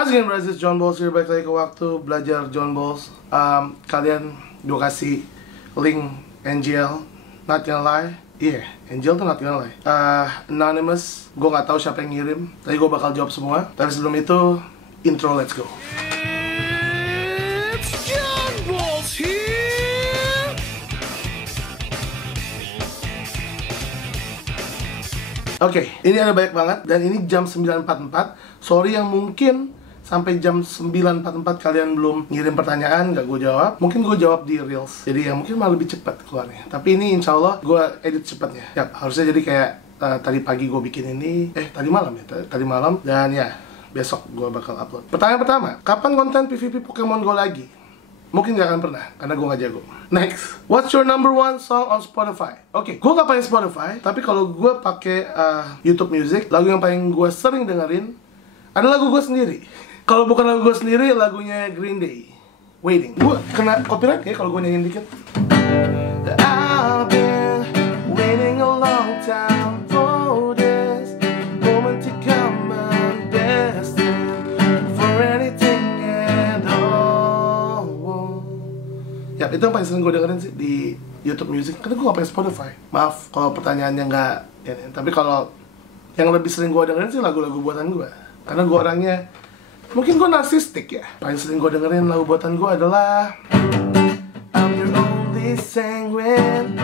How's it going, guys? It's John Balls here. Balik lagi ke waktu belajar John Balls. Kalian gue kasih link NGL, not gonna lie. Iya, NGL tuh not gonna lie. Anonymous, gue nggak tahu siapa yang ngirim. Tapi gue bakal jawab semua. Tapi sebelum itu, intro, let's go. It's John Balls here. Oke, ini ada banyak banget. Dan ini jam 9.44. Sorry yang mungkin sampai jam 9.44 kalian belum ngirim pertanyaan, gak gue jawab. Mungkin gue jawab di Reels. Jadi ya mungkin malah lebih cepat keluarnya. Tapi ini insya Allah gue edit cepatnya. Ya, harusnya jadi kayak tadi pagi gue bikin ini. Tadi malam ya. Tadi malam. Dan ya, besok gue bakal upload. Pertanyaan pertama, kapan konten PvP Pokemon Go lagi? Mungkin gak akan pernah, karena gue gak jago. Next, what's your number one song on Spotify? Oke, gue gak pakai Spotify, tapi kalau gue pakai YouTube Music, lagu yang paling gue sering dengerin ada lagu gue sendiri. Kalau bukan lagu gue sendiri, lagunya Green Day, Waiting. Gue kena copyright ya kalau gue nyanyiin dikit. I've been waiting a long time for this moment to come and destined for anything at all. Ya, itu yang paling sering gue dengerin sih di YouTube Music. Karena gue gak pakai Spotify. Maaf kalau pertanyaannya nggak ya, tapi kalau yang lebih sering gue dengerin sih lagu-lagu buatan gue. Karena gue orangnya mungkin gue narsistik ya. Paling sering gue dengerin lagu buatan gue adalah I'm your only sanguine,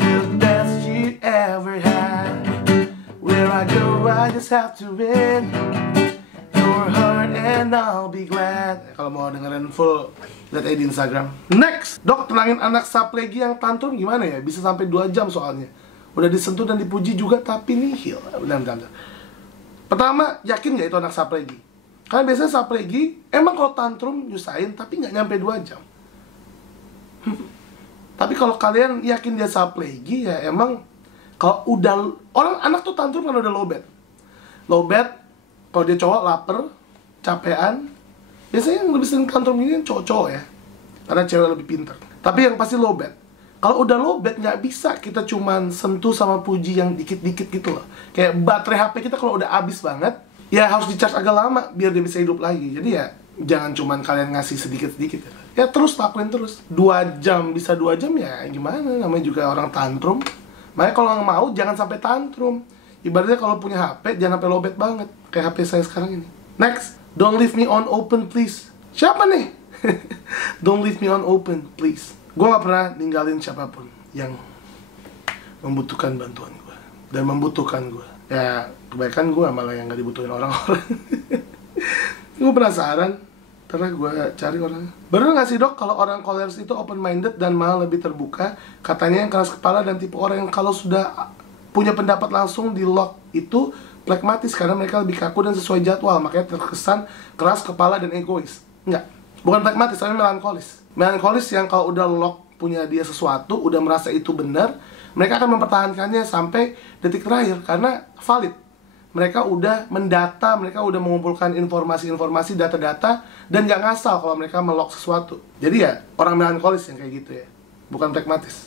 the best you ever had. Where I go I just have to win your heart and I'll be glad. Kalau mau dengerin full, lihat aja di Instagram. Next, dok, tenangin anak saplegi yang tantrum gimana ya? Bisa sampai 2 jam soalnya. Udah disentuh dan dipuji juga tapi nihil. Bentar. Pertama, yakin gak itu anak saplegi? Karena biasanya saplegi emang kalau tantrum nyusahin tapi nggak nyampe 2 jam. Tapi kalau kalian yakin dia saplegi ya emang kalau udah orang anak tuh tantrum kan udah lowbat. Lowbat kalau dia cowok lapar, capean. Biasanya yang lebih sering tantrum ini cowok-cowok ya. Karena cewek lebih pintar. Tapi yang pasti lowbat. Kalau udah lowbat nggak bisa kita cuman sentuh sama puji yang dikit-dikit gitu loh. Kayak baterai HP kita kalau udah habis banget, ya harus di-charge agak lama biar dia bisa hidup lagi. Jadi ya jangan cuman kalian ngasih sedikit-sedikit ya terus lakuin terus. 2 jam, bisa 2 jam ya gimana, namanya juga orang tantrum. Makanya kalau nggak mau jangan sampai tantrum. Ibaratnya kalau punya HP jangan sampai lowbat banget kayak HP saya sekarang ini. Next, don't leave me on open please. Siapa nih? Don't leave me on open please. Gue gak pernah ninggalin siapapun yang membutuhkan bantuan gue dan membutuhkan gue. Ya, kebaikan gue malah yang gak dibutuhin orang-orang. Gue penasaran, karena gue cari orangnya. Bener gak sih dok, kalau orang koleris itu open-minded dan malah lebih terbuka? Katanya yang keras kepala dan tipe orang yang kalau sudah punya pendapat langsung di lock itu pragmatis karena mereka lebih kaku dan sesuai jadwal. Makanya terkesan keras kepala dan egois. Enggak, bukan pragmatis, tapi melankolis. Melankolis yang kalau udah lock punya dia sesuatu, udah merasa itu benar, mereka akan mempertahankannya sampai detik terakhir karena valid. Mereka udah mendata, mereka udah mengumpulkan informasi-informasi, data-data, dan gak ngasal kalau mereka melock sesuatu. Jadi ya, orang melankolis yang kayak gitu ya, bukan pragmatis.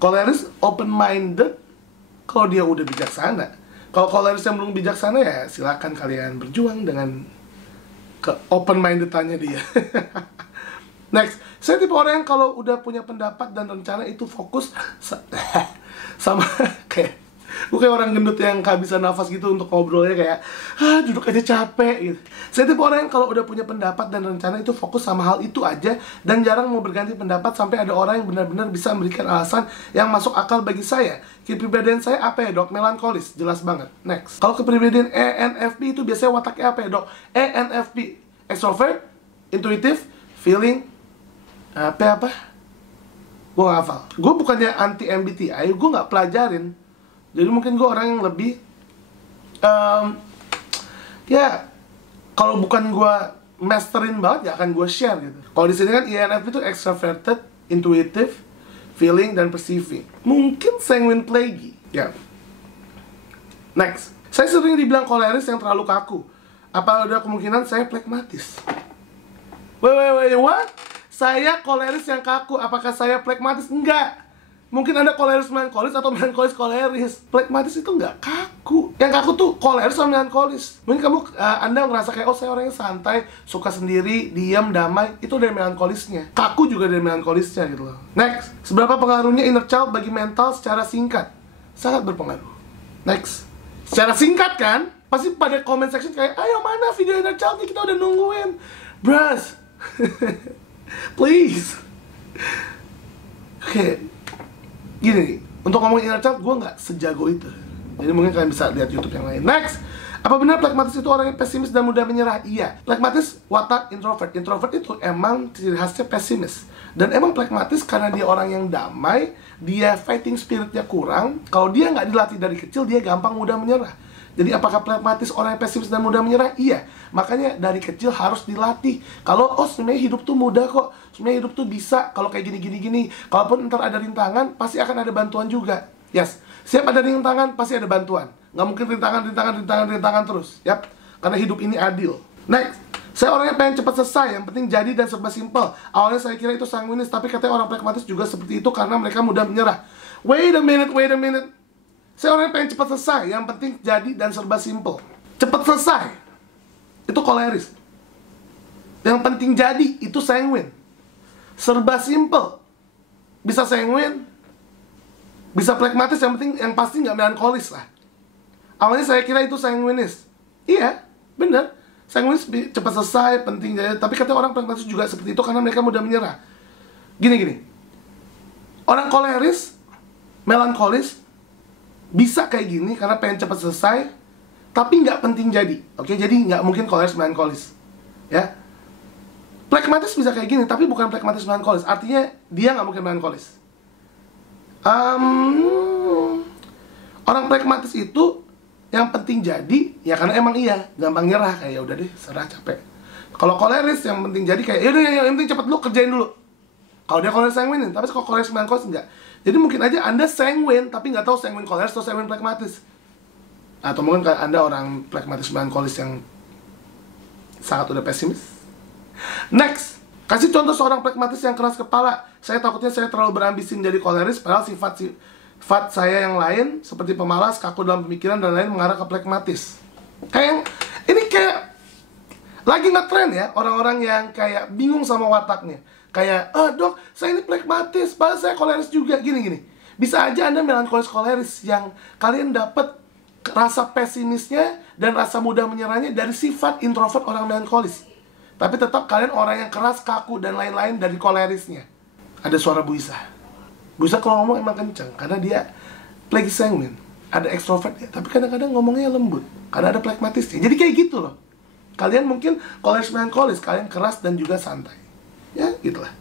Koleris open-minded kalau dia udah bijaksana. Kalau koleris yang belum bijaksana ya silakan kalian berjuang dengan ke open-minded-annya dia. Next, saya tipe orang yang kalau udah punya pendapat dan rencana itu fokus sama kayak gue kayak orang gendut yang kehabisan nafas gitu untuk ngobrolnya kayak duduk aja capek gitu. Saya tipe orang yang kalau udah punya pendapat dan rencana itu fokus sama hal itu aja dan jarang mau berganti pendapat sampai ada orang yang benar-benar bisa memberikan alasan yang masuk akal bagi saya. Kepribadian saya apa ya dok? Melankolis, jelas banget. Next, kalau kepribadian ENFP itu biasanya wataknya apa ya dok? ENFP, extrovert, intuitive, feeling, apa? Gue gak hafal. Gue bukannya anti MBTI, gue gak pelajarin. Jadi mungkin gue orang yang lebih ya kalau bukan gue masterin banget gak akan gue share gitu. Kalau di sini kan INFP itu extroverted, intuitive, feeling, dan perceiving. Mungkin sanguine plague ya. Next, saya sering dibilang koleris yang terlalu kaku. Apa ada kemungkinan saya pragmatis? Wait, what? Saya koleris yang kaku, apakah saya pragmatis? Enggak. Mungkin Anda koleris melankolis atau melankolis koleris. Plekmatis itu nggak kaku. Yang kaku tuh koleris sama melankolis. Mungkin Anda ngerasa kayak, oh saya orangnya santai, suka sendiri, diam, damai. Itu dari melankolisnya. Kaku juga dari melankolisnya gitu loh. Next, seberapa pengaruhnya inner child bagi mental secara singkat? Sangat berpengaruh. Next, secara singkat kan? Pasti pada comment section kayak, ayo mana video inner child nih, kita udah nungguin. Bros, please. Oke, gini, untuk ngomongin inner child, gue nggak sejago itu. Jadi mungkin kalian bisa lihat YouTube yang lain. Next, apa benar plekmatis itu orang yang pesimis dan mudah menyerah? Iya. Plekmatis watak introvert. Introvert itu emang ciri khasnya pesimis. Dan emang plekmatis karena dia orang yang damai, dia fighting spiritnya kurang. Kalau dia nggak dilatih dari kecil, dia gampang mudah menyerah. Jadi apakah plekmatis orang yang pesimis dan mudah menyerah? Iya. Makanya dari kecil harus dilatih. Kalau sebenarnya hidup tuh mudah kok. Sebenarnya hidup tuh bisa. Kalau kayak gini. Kalaupun ntar ada rintangan, pasti akan ada bantuan juga. Yes. Siap ada rintangan, pasti ada bantuan. Nggak mungkin rintangan terus. Yap. Karena hidup ini adil. Next. Saya orang yang pengen cepat selesai, yang penting jadi dan serba simpel. Awalnya saya kira itu sanguinis, tapi katanya orang plekmatis juga seperti itu karena mereka mudah menyerah. Wait a minute. Saya orang yang pengen cepat selesai, yang penting jadi dan serba simple. Cepat selesai, itu koleris. Yang penting jadi, itu sanguin. Serba simple, bisa sanguin, bisa plekmatis, yang pasti nggak melankolis lah. Awalnya saya kira itu sanguinis. Iya, bener. Sanguinis cepat selesai, penting jadi. Tapi katanya orang plekmatis juga seperti itu karena mereka mudah menyerah. Gini. Orang koleris, melankolis, bisa kayak gini karena pengen cepat selesai, tapi nggak penting jadi. Oke, jadi nggak mungkin koleris melankolis. Ya, plekmatis bisa kayak gini, tapi bukan plekmatis melankolis. Artinya dia nggak mungkin melankolis. Orang plekmatis itu yang penting jadi, ya karena emang iya gampang nyerah, kayak ya udah deh, serah, capek. Kalau koleris yang penting jadi kayak, yaudah yang penting cepet dulu, kerjain dulu. Kalau dia koleris sanguin, tapi kalau koleris melankolis enggak. Jadi mungkin aja Anda sanguin, tapi nggak tahu sanguin koleris atau sanguin plekmatis. Atau mungkin Anda orang plekmatis melankolis yang sangat udah pesimis. Next, kasih contoh seorang plekmatis yang keras kepala. Saya takutnya saya terlalu berambisi menjadi koleris, padahal sifat saya yang lain seperti pemalas, kaku dalam pemikiran dan lain mengarah ke plekmatis. Kayak lagi ngetren ya, orang-orang yang kayak bingung sama wataknya. Kayak, dok, saya ini plekmatis, padahal saya koleris juga, gini. Bisa aja Anda melankolis koleris yang kalian dapat rasa pesimisnya dan rasa mudah menyerahnya dari sifat introvert orang melankolis. Tapi tetap kalian orang yang keras, kaku, dan lain-lain dari kolerisnya. Ada suara Bu Isa. Bu Isa kalau ngomong emang kenceng, karena dia lagi sanguin. Ada ekstrovert ya, tapi kadang-kadang ngomongnya lembut. Karena ada plekmatisnya. Jadi kayak gitu loh. Kalian mungkin koleris melankolis, kalian keras dan juga santai. Ya, gitulah.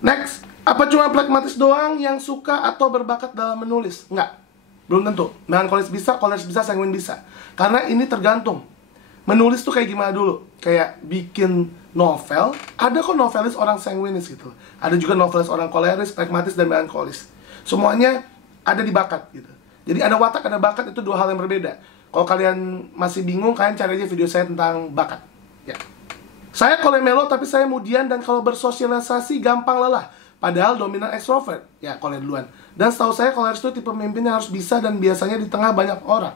Next, apa cuma plekmatis doang yang suka atau berbakat dalam menulis? Enggak, belum tentu. Melankolis bisa, koleris bisa, sanguin bisa. Karena ini tergantung. Menulis tuh kayak gimana dulu? Kayak bikin novel, ada kok novelis orang sanguinis gitu. Ada juga novelis orang koleris, plekmatis, dan melankolis. Semuanya ada di bakat gitu. Jadi ada watak, ada bakat, itu dua hal yang berbeda. Kalau kalian masih bingung, kalian cari aja video saya tentang bakat. Ya. Saya kolemelo tapi saya mudian dan kalau bersosialisasi gampang lelah. Padahal dominan ekstrovert. Ya, kole duluan. Dan setahu saya koleris itu tipe pemimpin yang harus bisa dan biasanya di tengah banyak orang.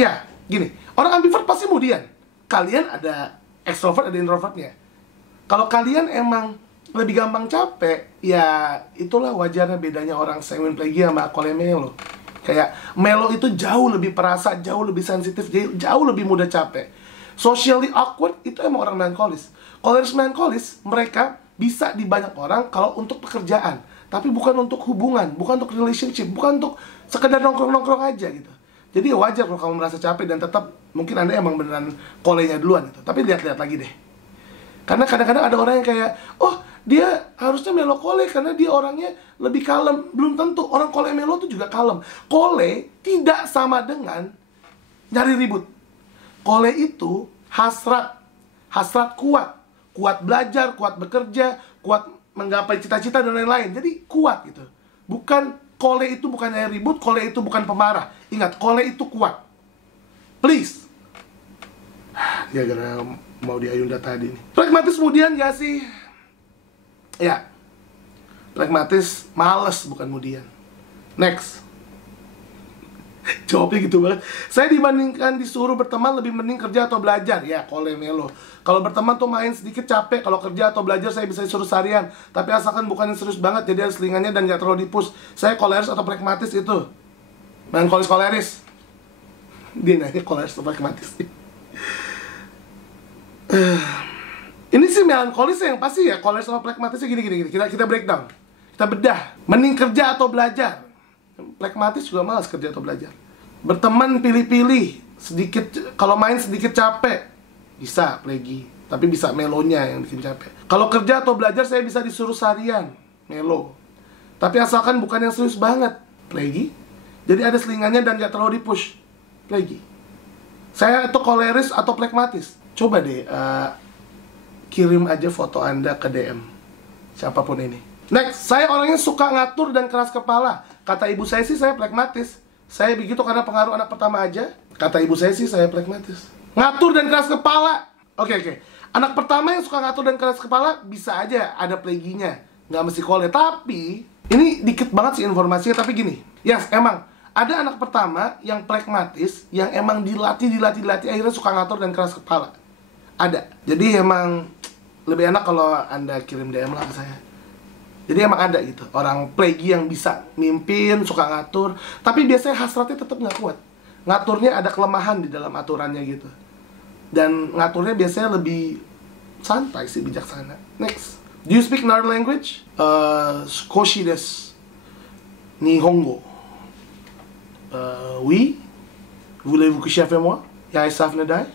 Ya, gini. Orang ambivert pasti mudian. Kalian ada ekstrovert, ada introvertnya. Kalau kalian emang lebih gampang capek, ya itulah wajarnya bedanya orang sanguin plegi sama kolemelo. Kayak melo itu jauh lebih perasa, jauh lebih sensitif, jauh lebih mudah capek. Socially awkward itu emang orang melankolis. Koleris melankolis, mereka bisa di banyak orang kalau untuk pekerjaan, tapi bukan untuk hubungan, bukan untuk relationship, bukan untuk sekedar nongkrong-nongkrong aja gitu. Jadi wajar kalau kamu merasa capek dan tetap mungkin Anda emang beneran kolenya duluan gitu. Tapi lihat-lihat lagi deh. Karena kadang-kadang ada orang yang kayak, oh dia harusnya melo kole karena dia orangnya lebih kalem. Belum tentu, orang kole melo itu juga kalem. Kole tidak sama dengan nyari ribut. Kole itu hasrat kuat. Kuat belajar, kuat bekerja, kuat menggapai cita-cita dan lain-lain. Jadi kuat gitu. Bukan, kole itu bukan nyari ribut, kole itu bukan pemarah. Ingat, kole itu kuat. Please. Ya gara mau di Ayunda tadi nih. Pragmatis kemudian gak sih? Ya. Pragmatis, males bukan kemudian. Next. Jawabnya gitu banget. Saya dibandingkan disuruh berteman lebih mending kerja atau belajar. Ya, kole melo. Kalau berteman tuh main sedikit capek. Kalau kerja atau belajar saya bisa disuruh seharian. Tapi asalkan bukan yang serius banget, jadi ada selingannya dan gak terlalu dipush. Saya koleris atau pragmatis itu. Melankolis-koleris. Dia nanya koleris atau pragmatis. Ini sih melankolis yang pasti ya. Koleris atau pragmatisnya gini. Kita breakdown. Kita bedah. Mending kerja atau belajar. Pragmatis juga malas kerja atau belajar. Berteman pilih-pilih. Sedikit, kalau main sedikit capek, bisa plegi. Tapi bisa melonya yang bikin capek. Kalau kerja atau belajar saya bisa disuruh seharian, melo. Tapi asalkan bukan yang serius banget, plegi. Jadi ada selingannya dan gak terlalu dipush, plegi. Saya itu koleris atau pragmatis. Coba deh kirim aja foto Anda ke DM siapapun ini. Next, saya orangnya suka ngatur dan keras kepala. Kata ibu saya sih saya pragmatis. Saya begitu karena pengaruh anak pertama aja. Kata ibu saya sih saya pragmatis. Ngatur dan keras kepala. Oke. Anak pertama yang suka ngatur dan keras kepala bisa aja ada pleginya. Nggak mesti kole. Tapi ini dikit banget sih informasinya. Tapi gini, yes, emang ada anak pertama yang pragmatis, yang emang dilatih akhirnya suka ngatur dan keras kepala. Ada. Jadi emang lebih enak kalau Anda kirim DM lah ke saya. Jadi emang ada gitu, orang plegi yang bisa mimpin, suka ngatur. Tapi biasanya hasratnya tetap nggak kuat. Ngaturnya ada kelemahan di dalam aturannya gitu. Dan ngaturnya biasanya lebih santai sih, bijaksana. Next. Do you speak another language? Koshi desu. Nihongo. Oui. Voulez-vous coucher avec moi? Ya, savent nedai.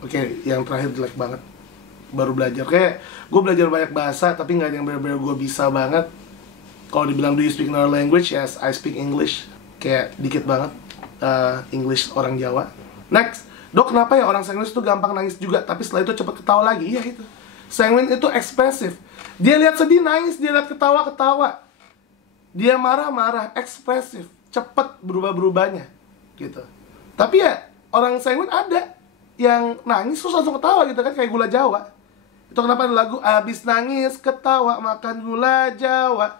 Oke, yang terakhir jelek banget. Baru belajar, kayak gue belajar banyak bahasa tapi nggak ada yang benar-benar gue bisa banget. Kalau dibilang do you speak another language, yes, I speak English, kayak dikit banget English orang Jawa. Next, dok kenapa ya orang sanguin itu gampang nangis juga tapi setelah itu cepet ketawa lagi? Iya itu, sanguin itu ekspresif. Dia lihat sedih nangis, dia lihat ketawa, dia marah ekspresif, cepet berubahnya gitu. Tapi ya orang sanguin ada yang nangis terus langsung ketawa gitu kan, kayak gula Jawa. Itu kenapa ada lagu abis nangis ketawa makan gula Jawa.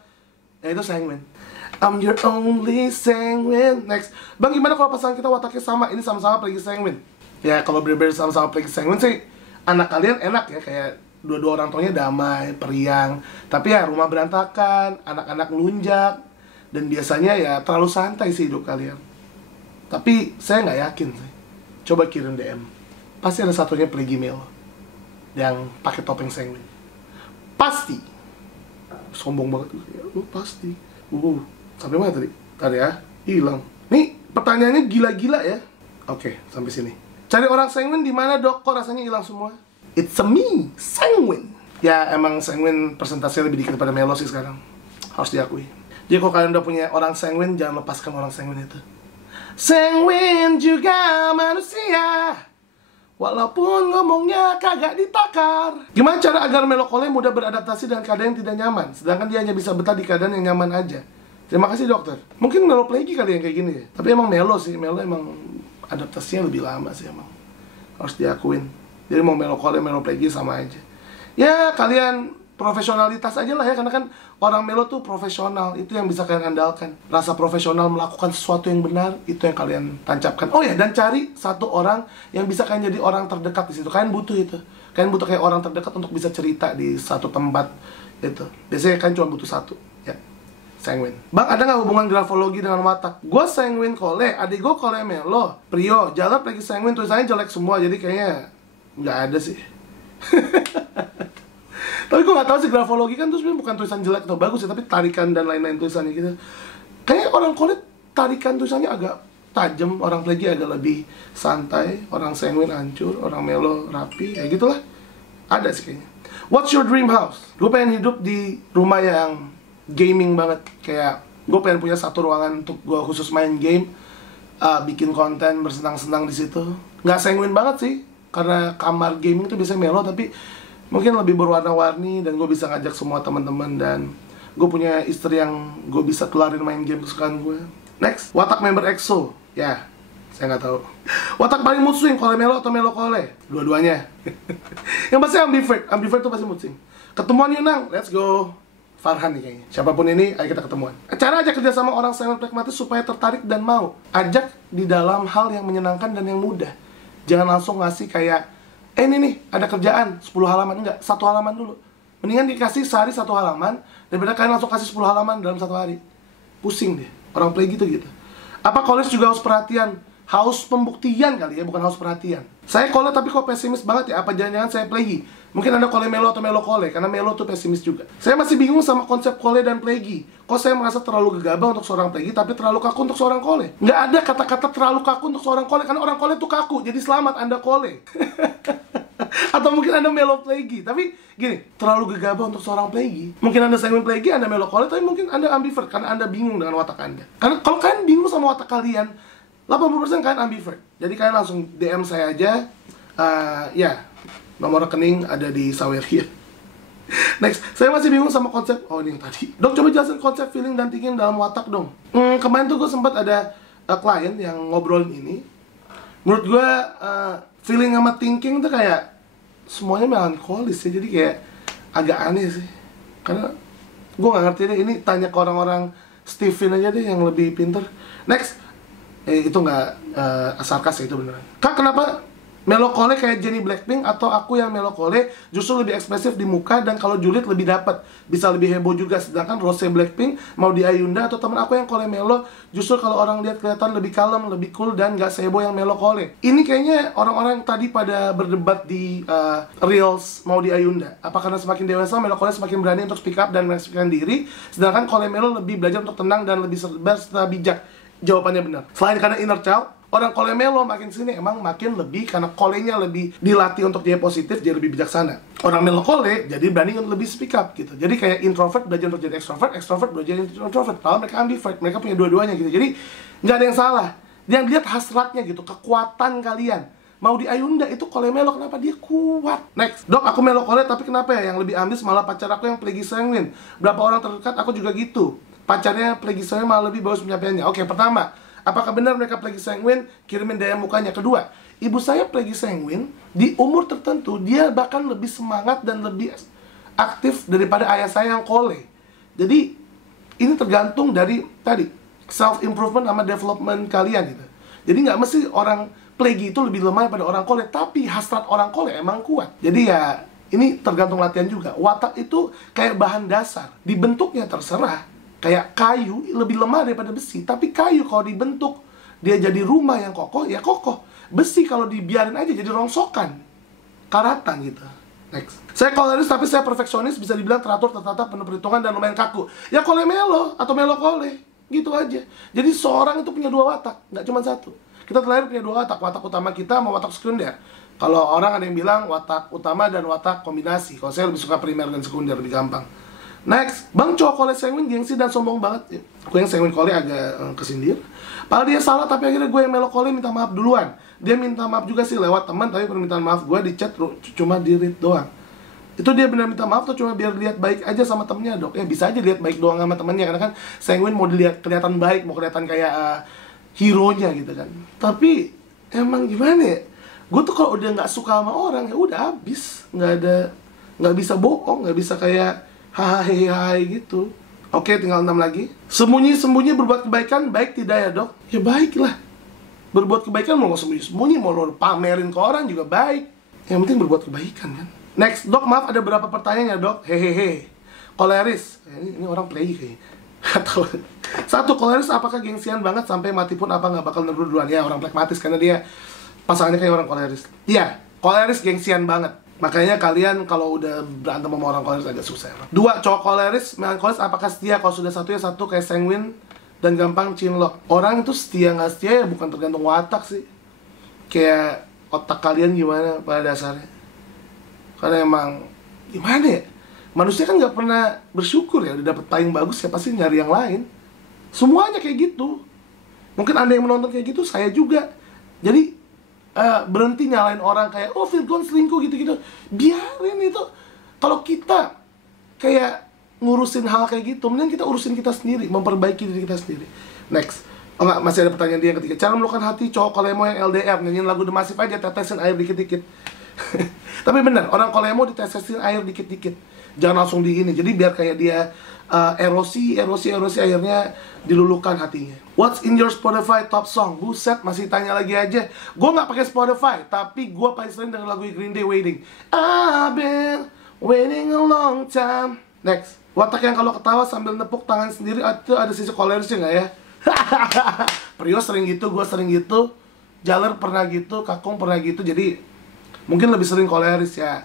Ya itu sanguin. I'm your only sanguine. Next, bang gimana kalau pasangan kita wataknya sama? Ini sama-sama pergi sanguin. Ya kalau bener-bener sama-sama pergi sanguin sih, anak kalian enak ya, kayak dua-dua orang tuanya damai, periang. Tapi ya rumah berantakan, anak-anak ngelunjak, dan biasanya ya terlalu santai sih hidup kalian. Tapi saya nggak yakin sih. Coba kirim DM. Pasti ada satunya pergi melo yang pakai topeng sanguin. Pasti. Sombong banget. Lu pasti. Sampai mana tadi? Tadi ya, hilang. Nih, pertanyaannya gila-gila ya. Oke, sampai sini. Cari orang sanguin di mana, dok? Kok rasanya hilang semua? It's a me, sanguin. Ya, emang sanguin persentasenya lebih dikit daripada melo sih sekarang. Harus diakui. Jadi kalau kalian udah punya orang sanguin, jangan lepaskan orang sanguin itu. Sanguin juga manusia, walaupun ngomongnya kagak ditakar. Gimana cara agar melokole mudah beradaptasi dengan keadaan yang tidak nyaman, sedangkan dia hanya bisa betah di keadaan yang nyaman aja? Terima kasih dokter. Mungkin meloplegi kali yang kayak gini ya. Tapi emang melo sih, melo emang adaptasinya lebih lama sih emang. Harus diakuin. Jadi mau melokole, meloplegi sama aja. Ya kalian profesionalitas aja lah ya, karena kan orang melo tuh profesional, itu yang bisa kalian andalkan. Rasa profesional melakukan sesuatu yang benar, itu yang kalian tancapkan. Oh ya, dan cari satu orang yang bisa kalian jadi orang terdekat di situ. Kalian butuh itu. Kalian butuh kayak orang terdekat untuk bisa cerita di satu tempat itu. Biasanya kalian cuma butuh satu. Ya, sanguin. Bang, ada nggak hubungan grafologi dengan watak? Gue sanguin kole, adik gue kole melo. Prio, jalan lagi sanguin, tulisannya jelek semua, jadi kayaknya nggak ada sih. Tapi gue gak tahu sih, grafologi kan tuh sebenarnya bukan tulisan jelek atau bagus ya, tapi tarikan dan lain-lain tulisannya gitu. Kayak orang kulit tarikan tulisannya agak tajam, orang plegi agak lebih santai, orang sanguin hancur, orang melo rapi, ya gitulah. Ada sih kayaknya. What's your dream house? Gue pengen hidup di rumah yang gaming banget. Kayak gue pengen punya satu ruangan untuk gue khusus main game, bikin konten, bersenang-senang di situ. Nggak sanguin banget sih, karena kamar gaming tuh biasanya melo, tapi mungkin lebih berwarna-warni dan gue bisa ngajak semua teman-teman, dan gue punya istri yang gue bisa kelarin main game kesukaan gue. Next, watak member EXO. Ya, saya nggak tahu. Watak paling mood swing, kole melo atau melo kole? Dua-duanya. Yang pasti ambivert. Ambivert tuh pasti mood swing. Ketemuan yuk nang, let's go. Farhan nih kayaknya. Siapapun ini, ayo kita ketemuan. Cara ajak kerja sama orang sangat pragmatis supaya tertarik dan mau. Ajak di dalam hal yang menyenangkan dan yang mudah. Jangan langsung ngasih kayak, ini nih, ada kerjaan 10 halaman. Enggak, 1 halaman dulu. Mendingan dikasih sehari 1 halaman, daripada kalian langsung kasih 10 halaman dalam 1 hari. Pusing deh, orang play gitu. Apa college juga haus perhatian? Haus pembuktian kali ya, bukan haus perhatian. Saya kole tapi kok pesimis banget ya? Apa jangan-jangan saya playi? Mungkin Anda kole melo atau melo kole, karena melo tuh pesimis juga. Saya masih bingung sama konsep kole dan playi. Kok saya merasa terlalu gegabah untuk seorang playi, tapi terlalu kaku untuk seorang kole? Nggak ada kata-kata terlalu kaku untuk seorang kole, karena orang kole tuh kaku. Jadi selamat Anda kole. Atau mungkin Anda melo playi. Tapi gini, terlalu gegabah untuk seorang playi. Mungkin Anda sanguin playi, Anda melo kole, tapi mungkin Anda ambivert, karena Anda bingung dengan watak Anda. Karena kalau kalian bingung sama watak kalian, 80% kalian ambivert. Jadi kalian langsung DM saya aja. Ya, nomor rekening ada di Saweria. Next, saya masih bingung sama konsep. Oh, ini yang tadi. Dok, coba jelasin konsep feeling dan thinking dalam watak dong. Kemarin tuh gue sempat ada klien yang ngobrolin ini. Menurut gue, feeling sama thinking tuh kayak semuanya melankolis ya. Jadi kayak agak aneh sih. Karena gue gak ngerti deh. Ini tanya ke orang-orang Steven aja deh yang lebih pinter. Next. Itu nggak sarkas ya, itu beneran. Kak, kenapa melokole kayak Jennie Blackpink atau aku yang melokole justru lebih ekspresif di muka dan kalau julid lebih dapat, bisa lebih heboh juga, sedangkan Rose Blackpink mau di Ayunda atau temen aku yang kole melo justru kalau orang lihat kelihatan lebih kalem, lebih cool dan nggak seheboh yang melokole. Ini kayaknya orang-orang yang tadi pada berdebat di Reels mau di Ayunda. Apa karena semakin dewasa melokole semakin berani untuk speak up dan mengekspresikan diri, sedangkan kole melo lebih belajar untuk tenang dan lebih serba bijak? Jawabannya benar. Selain karena inner child, orang kole melo makin sini emang makin lebih karena kolenya lebih dilatih untuk dia positif, dia lebih bijaksana. Orang melo kole jadi berani untuk lebih speak up gitu. Jadi kayak introvert belajar untuk jadi extrovert, extrovert belajar jadi introvert. Kalau mereka ambivert, mereka punya dua-duanya gitu. Jadi nggak ada yang salah. Dia lihat hasratnya gitu, kekuatan kalian. Mau di Ayunda itu kole melo, kenapa dia kuat? Next, dok aku melo kole tapi kenapa ya yang lebih ambis malah pacar aku yang plegi sanguin? Berapa orang terdekat aku juga gitu. Pacarnya plegi sanguin malah lebih bagus penyampaiannya. Oke, pertama, apakah benar mereka plegi sanguin? Kirimin DM mukanya. Kedua, ibu saya plegi sanguin di umur tertentu dia bahkan lebih semangat dan lebih aktif daripada ayah saya yang kole. Jadi ini tergantung dari tadi self improvement sama development kalian gitu. Jadi nggak mesti orang plegi itu lebih lemah daripada orang kole, tapi hasrat orang kole emang kuat. Jadi ya ini tergantung latihan juga. Watak itu kayak bahan dasar, dibentuknya terserah. Kayak kayu lebih lemah daripada besi, tapi kayu kalau dibentuk dia jadi rumah yang kokoh, ya kokoh. Besi kalau dibiarin aja jadi rongsokan, karatan gitu. Next. Saya koleris tapi saya perfeksionis, bisa dibilang teratur, tertata, penuh perhitungan dan lumayan kaku. Ya kole melo atau melo kole, gitu aja. Jadi seorang itu punya dua watak, nggak cuma satu. Kita terlahir punya dua watak, watak utama kita sama watak sekunder. Kalau orang ada yang bilang watak utama dan watak kombinasi. Kalau saya lebih suka primer dan sekunder, lebih gampang. Next, bang cowok kole sanguin gengsi dan sombong banget. Gue yang sanguin kole agak kesindir. Padahal dia salah, tapi akhirnya gue yang melo kole minta maaf duluan. Dia minta maaf juga sih lewat teman, tapi permintaan maaf gue di chat cuma di read doang. Itu dia benar minta maaf tuh cuma biar lihat baik aja sama temennya, dok. Ya bisa aja lihat baik doang sama temennya, karena kan sanguin mau dilihat kelihatan baik, mau kelihatan kayak hero-nya gitu kan. Tapi emang gimana ya? Gue tuh kalau udah nggak suka sama orang ya udah habis, nggak bisa bohong, nggak bisa kayak hahaha gitu. Oke, tinggal 6 lagi. Sembunyi-sembunyi berbuat kebaikan, baik tidak ya dok? Ya baiklah. Berbuat kebaikan mau sembunyi-sembunyi, mau lo pamerin ke orang juga baik. Yang penting berbuat kebaikan kan. Next, dok maaf ada berapa pertanyaan ya dok? Hehehe. Koleris, ini orang play kayaknya. Atau satu, koleris apakah gengsian banget sampai mati pun apa nggak bakal negur duluan? Ya orang pragmatis karena dia pasangannya kayak orang koleris. Iya, koleris gengsian banget. Makanya kalian kalau udah berantem sama orang koleris agak susah. Dua, cowok koleris, melankolis apakah setia? Kalau sudah satu ya satu, kayak sanguin dan gampang cinlok. Orang itu setia nggak setia ya bukan tergantung watak sih. Kayak otak kalian gimana pada dasarnya. Karena emang gimana ya? Manusia kan nggak pernah bersyukur ya, udah dapet paling bagus ya pasti nyari yang lain. Semuanya kayak gitu. Mungkin Anda yang menonton kayak gitu, saya juga. Jadi berhenti nyalain orang kayak oh Virgon selingkuh gitu-gitu. Biarin itu. Kalau kita kayak ngurusin hal kayak gitu, mending kita urusin kita sendiri, memperbaiki diri kita sendiri. Next. Oh enggak, masih ada pertanyaan dia yang ketiga. Cara melukan hati cowok kolemo yang LDR, nyanyiin lagu The Massive aja, tetesin air dikit-dikit. Tapi benar, orang kolemo ditetesin air dikit-dikit. Jangan langsung di ini. Jadi biar kayak dia erosi akhirnya diluluhkan hatinya. What's in your Spotify top song? Buset, masih tanya lagi aja. Gue nggak pakai Spotify, tapi gue paling sering denger lagu Green Day, Waiting. I've been waiting a long time. Next, watak yang kalau ketawa sambil nepuk tangan sendiri, itu ada sisi kolerisnya nggak ya? Prio sering gitu, gue sering gitu, Jaler pernah gitu, Kakung pernah gitu, jadi mungkin lebih sering koleris ya.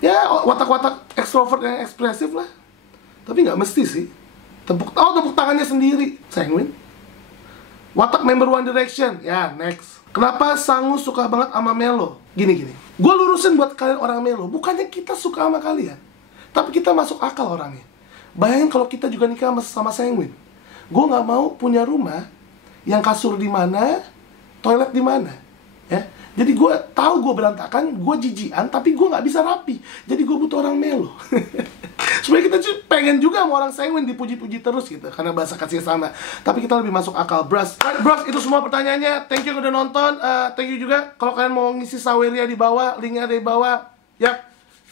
Ya, watak-watak ekstrovert yang ekspresif lah. Tapi nggak mesti sih. Tepuk tangannya sendiri. Sanguin. Watak member One Direction. Ya, next. Kenapa Sangu suka banget sama Melo? Gini. Gue lurusin buat kalian orang Melo. Bukannya kita suka sama kalian, tapi kita masuk akal orangnya. Bayangin kalau kita juga nikah sama Sanguin. Gue nggak mau punya rumah yang kasur di mana, toilet di mana. Ya. Jadi gue tahu gue berantakan, gue jijian, tapi gue nggak bisa rapi. Jadi gue butuh orang Melo. Supaya kita pengen juga sama orang Sanguin dipuji-puji terus gitu, karena bahasa kasih sama. Tapi kita lebih masuk akal. Bros, itu semua pertanyaannya. Thank you udah nonton. Thank you juga. Kalau kalian mau ngisi Saweria di bawah, linknya ada di bawah. Ya.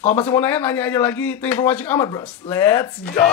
Kalau masih mau nanya aja lagi. Thank you for watching Ahmad Bros. Let's go.